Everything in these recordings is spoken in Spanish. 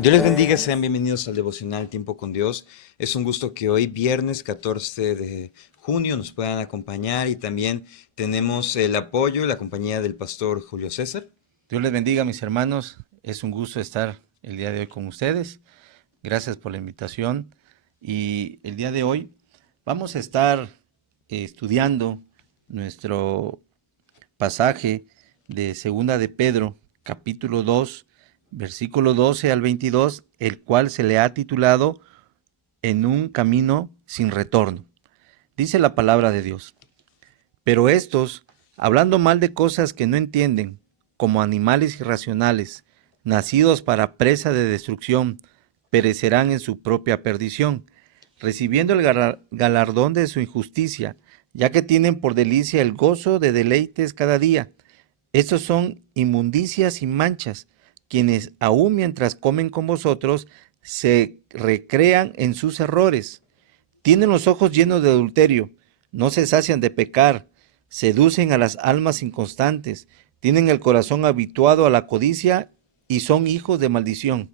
Dios les bendiga, sean bienvenidos al devocional Tiempo con Dios. Es un gusto que hoy, viernes 14 de junio, nos puedan acompañar y también tenemos el apoyo y la compañía del pastor Julio César. Dios les bendiga, mis hermanos. Es un gusto estar el día de hoy con ustedes. Gracias por la invitación. Y el día de hoy vamos a estar estudiando nuestro pasaje de Segunda de Pedro, capítulo 2, versículo 12 al 22, el cual se le ha titulado En un camino sin retorno. Dice la palabra de Dios. Pero estos, hablando mal de cosas que no entienden, como animales irracionales, nacidos para presa de destrucción, perecerán en su propia perdición, recibiendo el galardón de su injusticia, ya que tienen por delicia el gozo de deleites cada día. Estos son inmundicias y manchas, quienes aun mientras comen con vosotros, se recrean en sus errores. Tienen los ojos llenos de adulterio, no se sacian de pecar, seducen a las almas inconstantes, tienen el corazón habituado a la codicia y son hijos de maldición.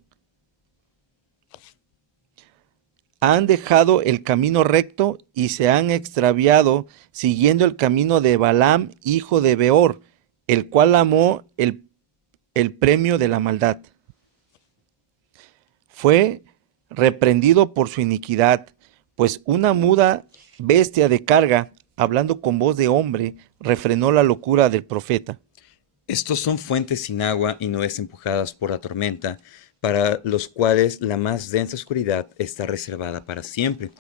Han dejado el camino recto y se han extraviado siguiendo el camino de Balaam, hijo de Beor, el cual amó el premio de la maldad. Fue reprendido por su iniquidad, pues una muda bestia de carga, hablando con voz de hombre, refrenó la locura del profeta. Estos son fuentes sin agua y nubes empujadas por la tormenta, para los cuales la más densa oscuridad está reservada para siempre.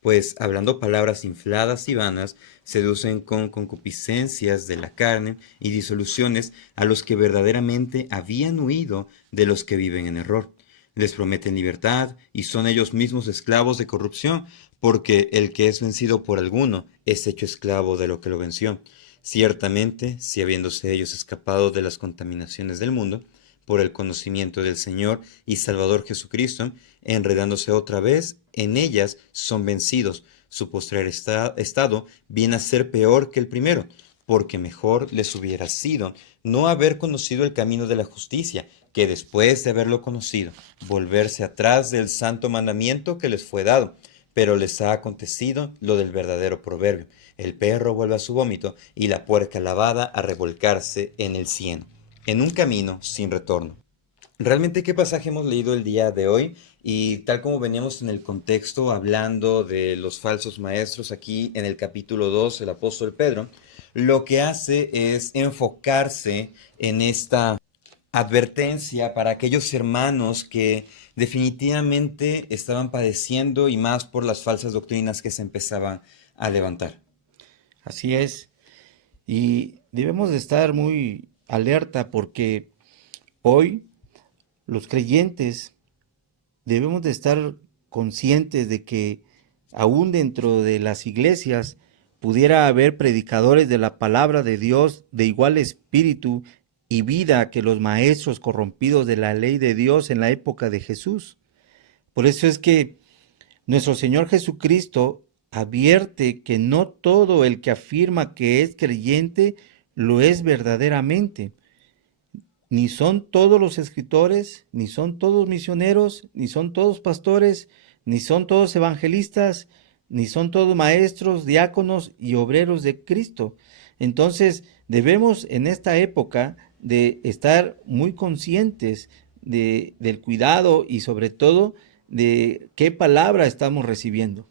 Pues hablando palabras infladas y vanas, seducen con concupiscencias de la carne y disoluciones a los que verdaderamente habían huido de los que viven en error. Les prometen libertad y son ellos mismos esclavos de corrupción, porque el que es vencido por alguno es hecho esclavo de lo que lo venció. Ciertamente, si habiéndose ellos escapado de las contaminaciones del mundo, por el conocimiento del Señor y Salvador Jesucristo, enredándose otra vez en ellas, son vencidos. Su postrer estado viene a ser peor que el primero, porque mejor les hubiera sido no haber conocido el camino de la justicia, que después de haberlo conocido, volverse atrás del santo mandamiento que les fue dado. Pero les ha acontecido lo del verdadero proverbio: el perro vuelve a su vómito y la puerca lavada a revolcarse en el cieno, en un camino sin retorno. Realmente, ¿qué pasaje hemos leído el día de hoy? Y tal como veníamos en el contexto hablando de los falsos maestros aquí en el capítulo 2, el apóstol Pedro, lo que hace es enfocarse en esta advertencia para aquellos hermanos que definitivamente estaban padeciendo, y más por las falsas doctrinas que se empezaban a levantar. Así es, y debemos de estar muy alerta porque hoy los creyentes debemos de estar conscientes de que aún dentro de las iglesias pudiera haber predicadores de la palabra de Dios de igual espíritu y vida que los maestros corrompidos de la ley de Dios en la época de Jesús. Por eso es que nuestro Señor Jesucristo advierte que no todo el que afirma que es creyente lo es verdaderamente. Ni son todos los escritores, ni son todos misioneros, ni son todos pastores, ni son todos evangelistas, ni son todos maestros, diáconos y obreros de Cristo. Entonces, debemos en esta época de estar muy conscientes del cuidado y sobre todo de qué palabra estamos recibiendo.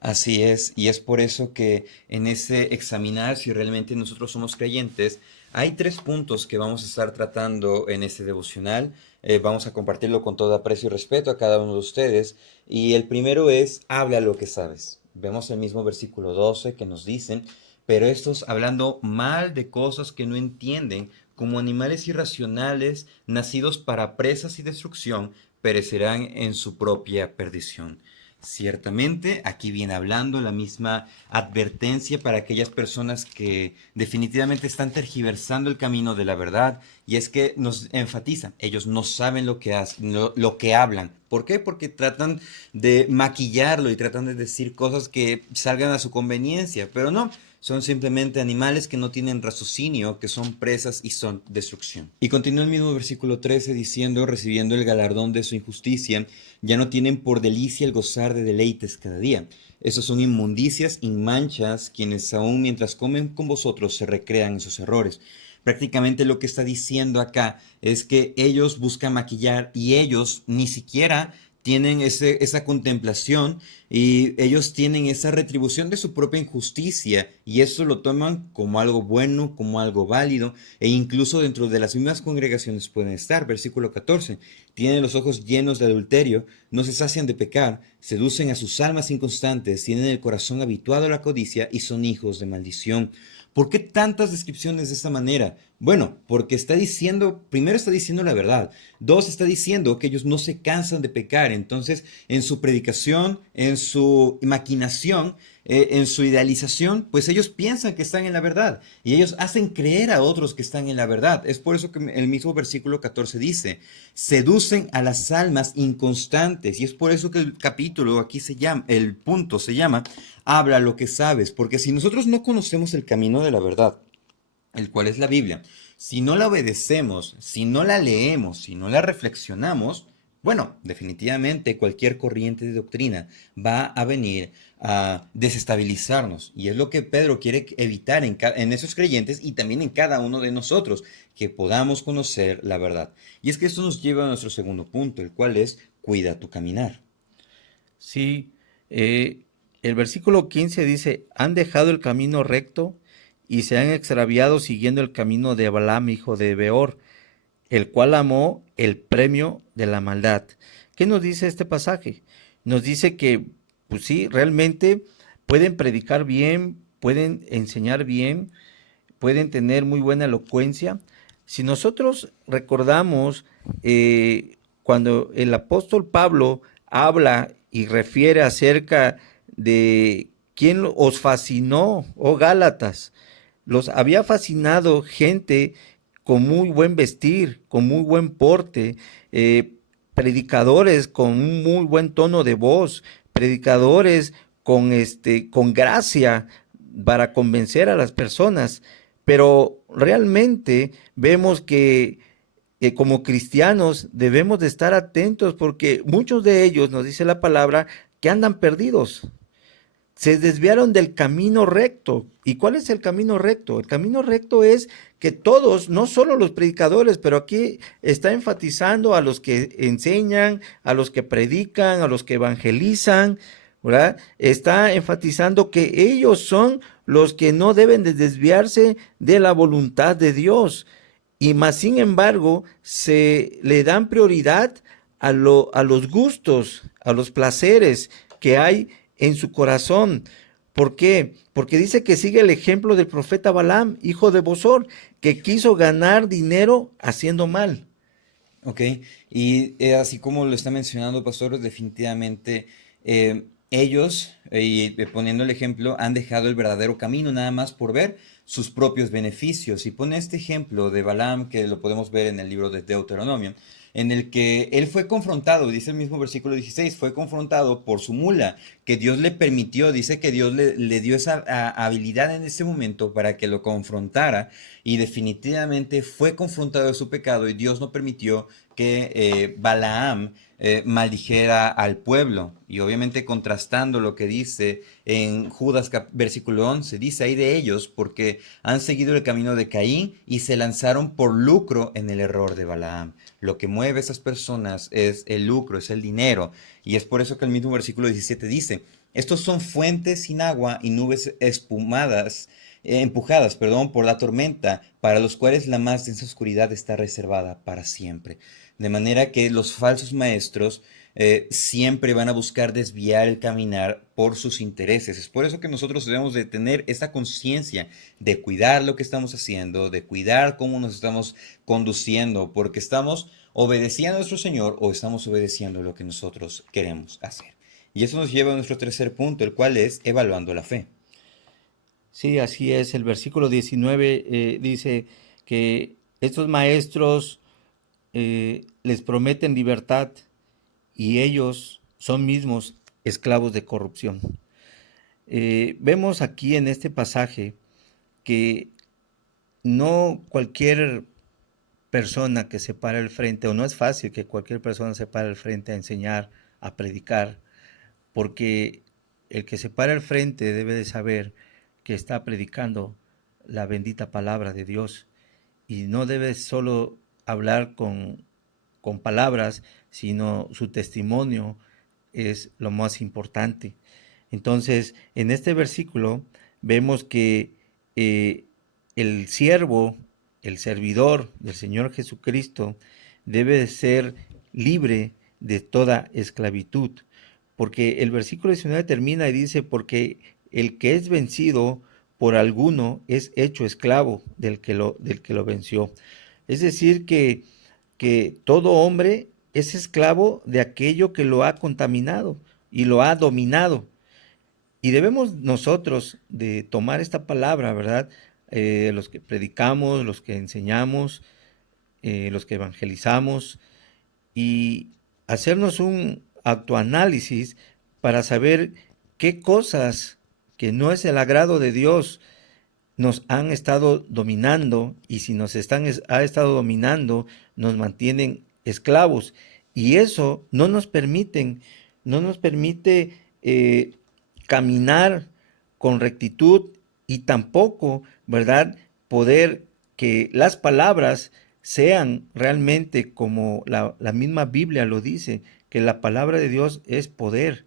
Así es, y es por eso que en ese examinar si realmente nosotros somos creyentes, hay tres puntos que vamos a estar tratando en este devocional. Vamos a compartirlo con todo aprecio y respeto a cada uno de ustedes. Y el primero es: habla lo que sabes. Vemos el mismo versículo 12 que nos dicen: pero estos, hablando mal de cosas que no entienden, como animales irracionales, nacidos para presas y destrucción, perecerán en su propia perdición. Ciertamente, aquí viene hablando la misma advertencia para aquellas personas que definitivamente están tergiversando el camino de la verdad, y es que nos enfatizan: ellos no saben lo que hacen, lo que hablan. ¿Por qué? Porque tratan de maquillarlo y tratan de decir cosas que salgan a su conveniencia, pero no, Son simplemente animales que no tienen raciocinio, que son presas y son destrucción. Y continúa el mismo versículo 13 diciendo, recibiendo el galardón de su injusticia, ya no tienen por delicia el gozar de deleites cada día. Esos son inmundicias y manchas, quienes aún mientras comen con vosotros se recrean en sus errores. Prácticamente lo que está diciendo acá es que ellos buscan maquillar y ellos ni siquiera tienen esa contemplación y ellos tienen esa retribución de su propia injusticia y eso lo toman como algo bueno, como algo válido e incluso dentro de las mismas congregaciones pueden estar. Versículo 14. Tienen los ojos llenos de adulterio, no se sacian de pecar, seducen a sus almas inconstantes, tienen el corazón habituado a la codicia y son hijos de maldición. ¿Por qué tantas descripciones de esta manera? Bueno, porque está diciendo, primero está diciendo la verdad, dos, está diciendo que ellos no se cansan de pecar, entonces en su predicación, en su maquinación, en su idealización, pues ellos piensan que están en la verdad y ellos hacen creer a otros que están en la verdad. Es por eso que el mismo versículo 14 dice, seducen a las almas inconstantes y es por eso que el capítulo aquí se llama, el punto se llama, habla lo que sabes, porque si nosotros no conocemos el camino de la verdad, el cual es la Biblia, si no la obedecemos, si no la leemos, si no la reflexionamos, bueno, definitivamente cualquier corriente de doctrina va a venir a desestabilizarnos. Y es lo que Pedro quiere evitar en esos creyentes y también en cada uno de nosotros, que podamos conocer la verdad. Y es que esto nos lleva a nuestro segundo punto, el cual es cuida tu caminar. Sí, el versículo 15 dice, han dejado el camino recto y se han extraviado siguiendo el camino de Balaam, hijo de Beor, el cual amó el premio de la maldad. ¿Qué nos dice este pasaje? Nos dice que, pues sí, realmente pueden predicar bien, pueden enseñar bien, pueden tener muy buena elocuencia. Si nosotros recordamos cuando el apóstol Pablo habla y refiere acerca de quién os fascinó, oh Gálatas, los había fascinado gente con muy buen vestir, con muy buen porte, predicadores con un muy buen tono de voz, predicadores con gracia para convencer a las personas. Pero realmente vemos que como cristianos debemos de estar atentos porque muchos de ellos, nos dice la palabra, que andan perdidos, se desviaron del camino recto. ¿Y cuál es el camino recto? El camino recto es que todos, no solo los predicadores, pero aquí está enfatizando a los que enseñan, a los que predican, a los que evangelizan, ¿verdad? Está enfatizando que ellos son los que no deben de desviarse de la voluntad de Dios. Y más sin embargo, se le dan prioridad a los gustos, a los placeres que hay en su corazón. ¿Por qué? Porque dice que sigue el ejemplo del profeta Balaam, hijo de Bosor, que quiso ganar dinero haciendo mal. Ok, y así como lo está mencionando, pastor, definitivamente ellos, y poniendo el ejemplo, han dejado el verdadero camino nada más por ver sus propios beneficios. Y pone este ejemplo de Balaam, que lo podemos ver en el libro de Deuteronomio, en el que él fue confrontado, dice el mismo versículo 16, fue confrontado por su mula, que Dios le permitió, dice que Dios le dio esa habilidad en ese momento para que lo confrontara y definitivamente fue confrontado de su pecado y Dios no permitió que Balaam maldijera al pueblo. Y obviamente contrastando lo que dice en Judas versículo 11, dice ahí de ellos porque han seguido el camino de Caín y se lanzaron por lucro en el error de Balaam. Lo que mueve a esas personas es el lucro, es el dinero. Y es por eso que el mismo versículo 17 dice, estos son fuentes sin agua y nubes empujadas, perdón, por la tormenta, para los cuales la más densa oscuridad está reservada para siempre. De manera que los falsos maestros siempre van a buscar desviar el caminar por sus intereses. Es por eso que nosotros debemos de tener esta conciencia de cuidar lo que estamos haciendo, de cuidar cómo nos estamos conduciendo, porque estamos obedeciendo a nuestro Señor o estamos obedeciendo lo que nosotros queremos hacer. Y eso nos lleva a nuestro tercer punto, el cual es evaluando la fe. Sí, así es. El versículo 19 dice que estos maestros les prometen libertad y ellos son mismos esclavos de corrupción. Vemos aquí en este pasaje que no cualquier persona que se para al frente, o no es fácil que cualquier persona se pare al frente a enseñar, a predicar, porque el que se para al frente debe de saber que está predicando la bendita palabra de Dios y no debe solo hablar con palabras, sino su testimonio es lo más importante. Entonces, en este versículo vemos que el siervo, el servidor del Señor Jesucristo, debe de ser libre de toda esclavitud, porque el versículo 19 termina y dice, porque el que es vencido por alguno es hecho esclavo del que lo venció. Es decir, que todo hombre es esclavo de aquello que lo ha contaminado y lo ha dominado. Y debemos nosotros de tomar esta palabra, ¿verdad? Los que predicamos, los que enseñamos, los que evangelizamos, y hacernos un autoanálisis para saber qué cosas que no es el agrado de Dios nos han estado dominando, y si ha estado dominando, nos mantienen esclavos, y eso no nos permite caminar con rectitud, y tampoco, ¿verdad?, poder que las palabras sean realmente como la misma Biblia lo dice, que la palabra de Dios es poder,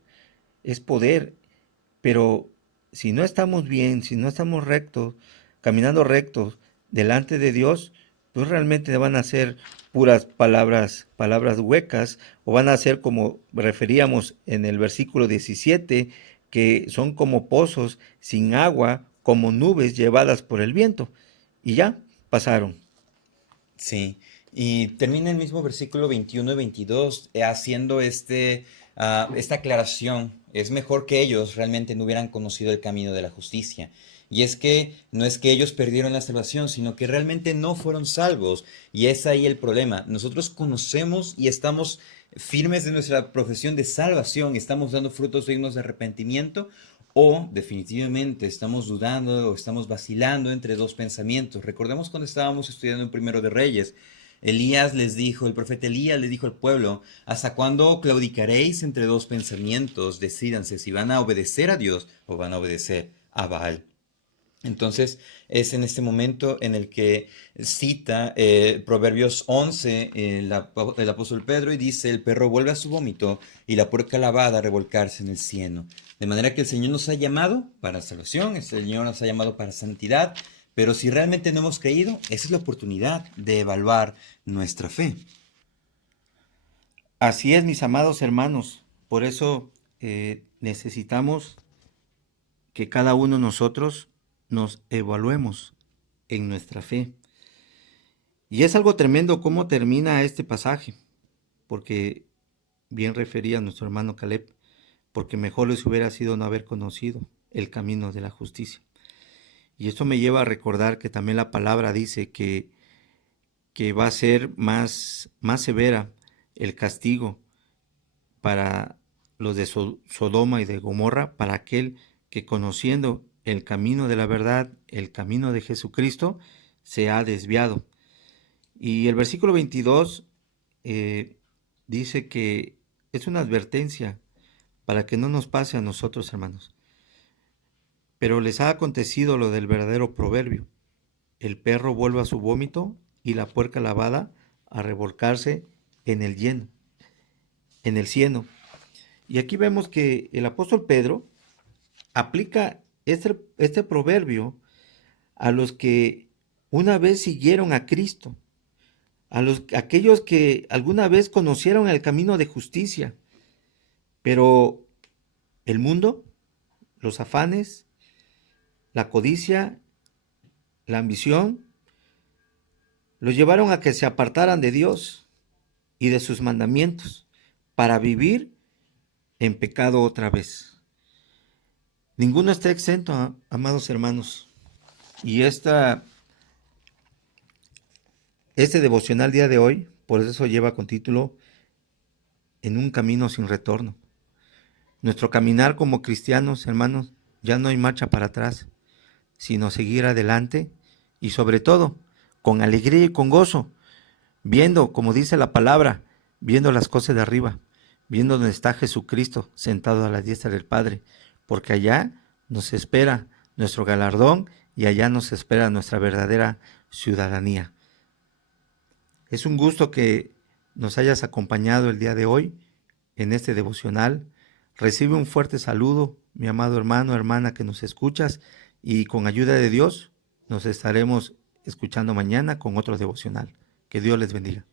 pero si no estamos bien, si no estamos rectos, caminando rectos delante de Dios, pues realmente van a ser puras palabras, palabras huecas, o van a ser como referíamos en el versículo 17, que son como pozos sin agua, como nubes llevadas por el viento. Y ya pasaron. Sí, y termina el mismo versículo 21 y 22 haciendo esta aclaración. Es mejor que ellos realmente no hubieran conocido el camino de la justicia. Y es que no es que ellos perdieron la salvación, sino que realmente no fueron salvos. Y es ahí el problema. Nosotros conocemos y estamos firmes de nuestra profesión de salvación, estamos dando frutos dignos de arrepentimiento, o definitivamente estamos dudando o estamos vacilando entre dos pensamientos. Recordemos cuando estábamos estudiando en Primero de Reyes. El profeta Elías les dijo al pueblo, ¿hasta cuándo claudicaréis entre dos pensamientos? Decídanse si van a obedecer a Dios o van a obedecer a Baal. Entonces es en este momento en el que cita Proverbios 11, el apóstol Pedro, y dice, el perro vuelve a su vómito y la puerca lavada a revolcarse en el cieno. De manera que el Señor nos ha llamado para salvación, el Señor nos ha llamado para santidad, pero si realmente no hemos creído, esa es la oportunidad de evaluar nuestra fe. Así es, mis amados hermanos. Por eso necesitamos que cada uno de nosotros nos evaluemos en nuestra fe. Y es algo tremendo cómo termina este pasaje, porque bien refería a nuestro hermano Caleb, porque mejor les hubiera sido no haber conocido el camino de la justicia. Y esto me lleva a recordar que también la palabra dice que va a ser más severa el castigo para los de Sodoma y de Gomorra, para aquel que conociendo el camino de la verdad, el camino de Jesucristo, se ha desviado. Y el versículo 22 dice que es una advertencia para que no nos pase a nosotros, hermanos. Pero les ha acontecido lo del verdadero proverbio. El perro vuelve a su vómito y la puerca lavada a revolcarse en el lleno, en el cieno. Y aquí vemos que el apóstol Pedro aplica este proverbio a los que una vez siguieron a Cristo, aquellos que alguna vez conocieron el camino de justicia, pero el mundo, los afanes, la codicia, la ambición, los llevaron a que se apartaran de Dios y de sus mandamientos para vivir en pecado otra vez. Ninguno está exento, amados hermanos. Y este devocional día de hoy, por eso lleva con título En un camino sin retorno. Nuestro caminar como cristianos, hermanos, ya no hay marcha para atrás, sino seguir adelante y sobre todo con alegría y con gozo, viendo, como dice la palabra, viendo las cosas de arriba, viendo donde está Jesucristo sentado a la diestra del Padre, porque allá nos espera nuestro galardón y allá nos espera nuestra verdadera ciudadanía. Es un gusto que nos hayas acompañado el día de hoy en este devocional. Recibe un fuerte saludo, mi amado hermano, hermana que nos escuchas, y con ayuda de Dios nos estaremos escuchando mañana con otro devocional. Que Dios les bendiga.